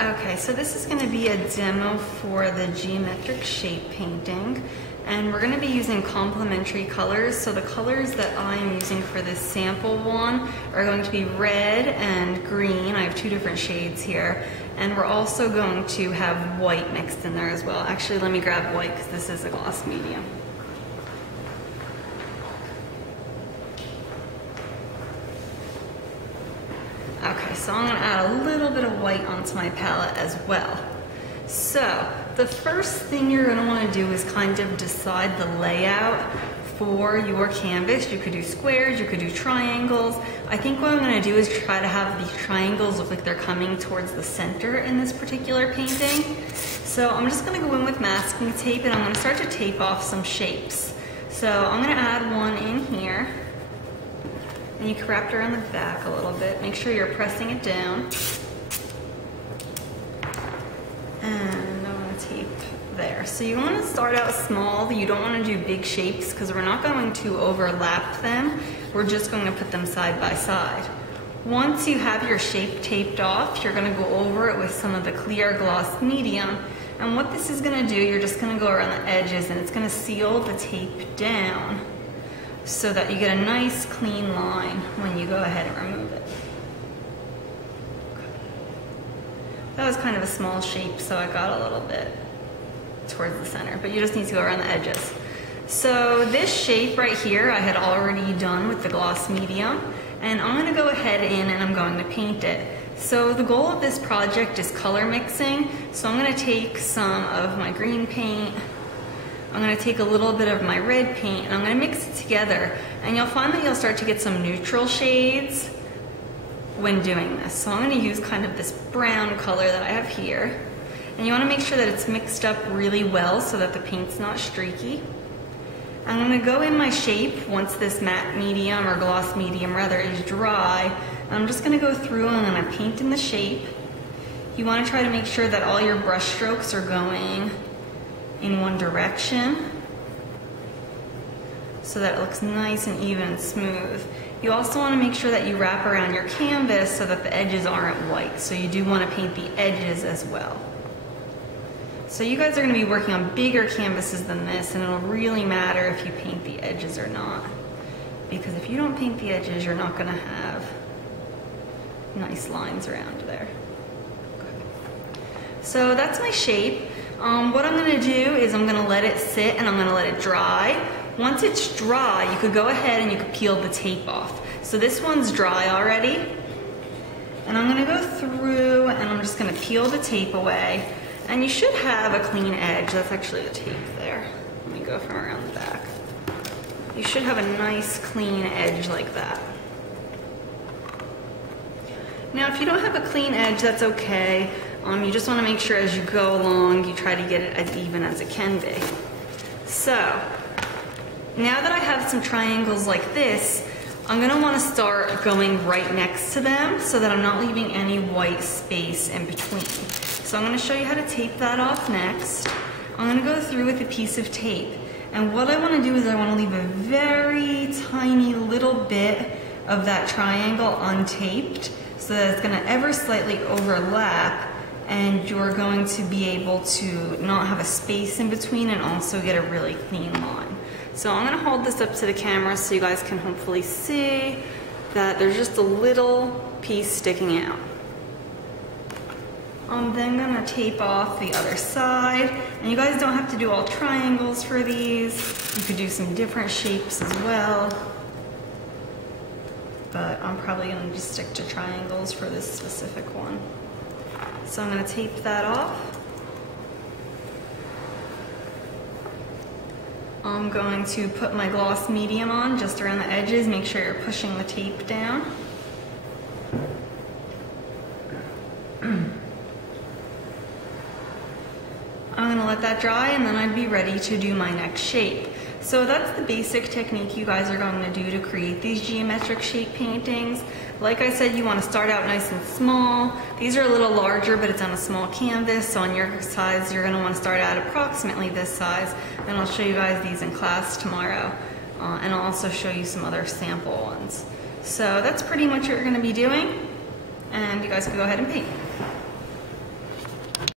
Okay, so this is going to be a demo for the geometric shape painting, and we're going to be using complementary colors. So the colors that I am using for this sample one are going to be red and green. I have two different shades here, and we're also going to have white mixed in there as well. Actually, let me grab white because this is a gloss medium. Okay, so I'm going to add a little bit of white onto my palette as well. So the first thing you're going to want to do is kind of decide the layout for your canvas. You could do squares, you could do triangles. I think what I'm going to do is try to have these triangles look like they're coming towards the center in this particular painting. So I'm just going to go in with masking tape and I'm going to start to tape off some shapes. So I'm going to add one in here. And you can wrap it around the back a little bit. Make sure you're pressing it down. And I'm going to tape there. So you want to start out small. You don't want to do big shapes because we're not going to overlap them. We're just going to put them side by side. Once you have your shape taped off, you're going to go over it with some of the clear gloss medium. And what this is going to do, you're just going to go around the edges and it's going to seal the tape down, so that you get a nice clean line when you go ahead and remove it. That was kind of a small shape, so I got a little bit towards the center, but you just need to go around the edges. So this shape right here I had already done with the gloss medium, and I'm going to go ahead in and I'm going to paint it. So the goal of this project is color mixing, so I'm going to take some of my green paint, I'm going to take a little bit of my red paint and I'm going to mix it together, and you'll find that you'll start to get some neutral shades when doing this. So I'm going to use kind of this brown color that I have here, and you want to make sure that it's mixed up really well so that the paint's not streaky. I'm going to go in my shape once this matte medium, or gloss medium rather, is dry. I'm just going to go through and I'm going to paint in the shape. You want to try to make sure that all your brush strokes are going in one direction so that it looks nice and even and smooth. You also want to make sure that you wrap around your canvas so that the edges aren't white. So you do want to paint the edges as well. So you guys are going to be working on bigger canvases than this, and it'll really matter if you paint the edges or not. Because if you don't paint the edges, you're not going to have nice lines around there. Okay. So that's my shape. What I'm going to do is I'm going to let it sit and I'm going to let it dry. Once it's dry, you could go ahead and you could peel the tape off. So this one's dry already. And I'm going to go through and I'm just going to peel the tape away. And you should have a clean edge. That's actually the tape there. Let me go from around the back. You should have a nice clean edge like that. Now if you don't have a clean edge, that's okay. You just want to make sure as you go along, you try to get it as even as it can be. So, now that I have some triangles like this, I'm going to want to start going right next to them so that I'm not leaving any white space in between. So I'm going to show you how to tape that off next. I'm going to go through with a piece of tape. And what I want to do is I want to leave a very tiny little bit of that triangle untaped so that it's going to ever slightly overlap, and you're going to be able to not have a space in between and also get a really clean line. So I'm going to hold this up to the camera so you guys can hopefully see that there's just a little piece sticking out. I'm then going to tape off the other side, and you guys don't have to do all triangles for these. You could do some different shapes as well, but I'm probably going to just stick to triangles for this specific one. So I'm going to tape that off. I'm going to put my gloss medium on just around the edges. Make sure you're pushing the tape down. I'm going to let that dry and then I'd be ready to do my next shape. So that's the basic technique you guys are going to do to create these geometric shape paintings. Like I said, you want to start out nice and small. These are a little larger, but it's on a small canvas, so on your size, you're going to want to start out approximately this size. And I'll show you guys these in class tomorrow, and I'll also show you some other sample ones. So that's pretty much what you're going to be doing, and you guys can go ahead and paint.